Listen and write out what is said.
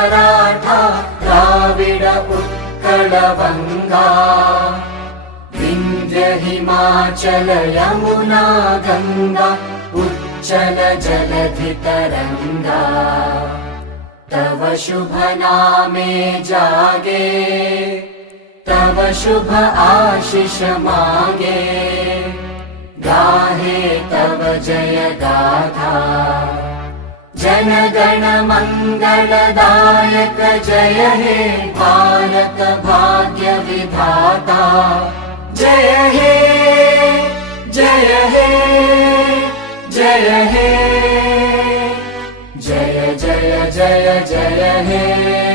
मराठा द्राविड उत्कल बंगा विंध्य हिमाचल यमुना गंगा उच्चल जलधि तरंगा तव शुभ नामे जागे तव शुभ आशीष मागे गाहे तव जय गाथा जन गण मंगलदायक जय हे भारत भाग्य विधाता जय हे जय हे जय हे जय जय जय जय हे।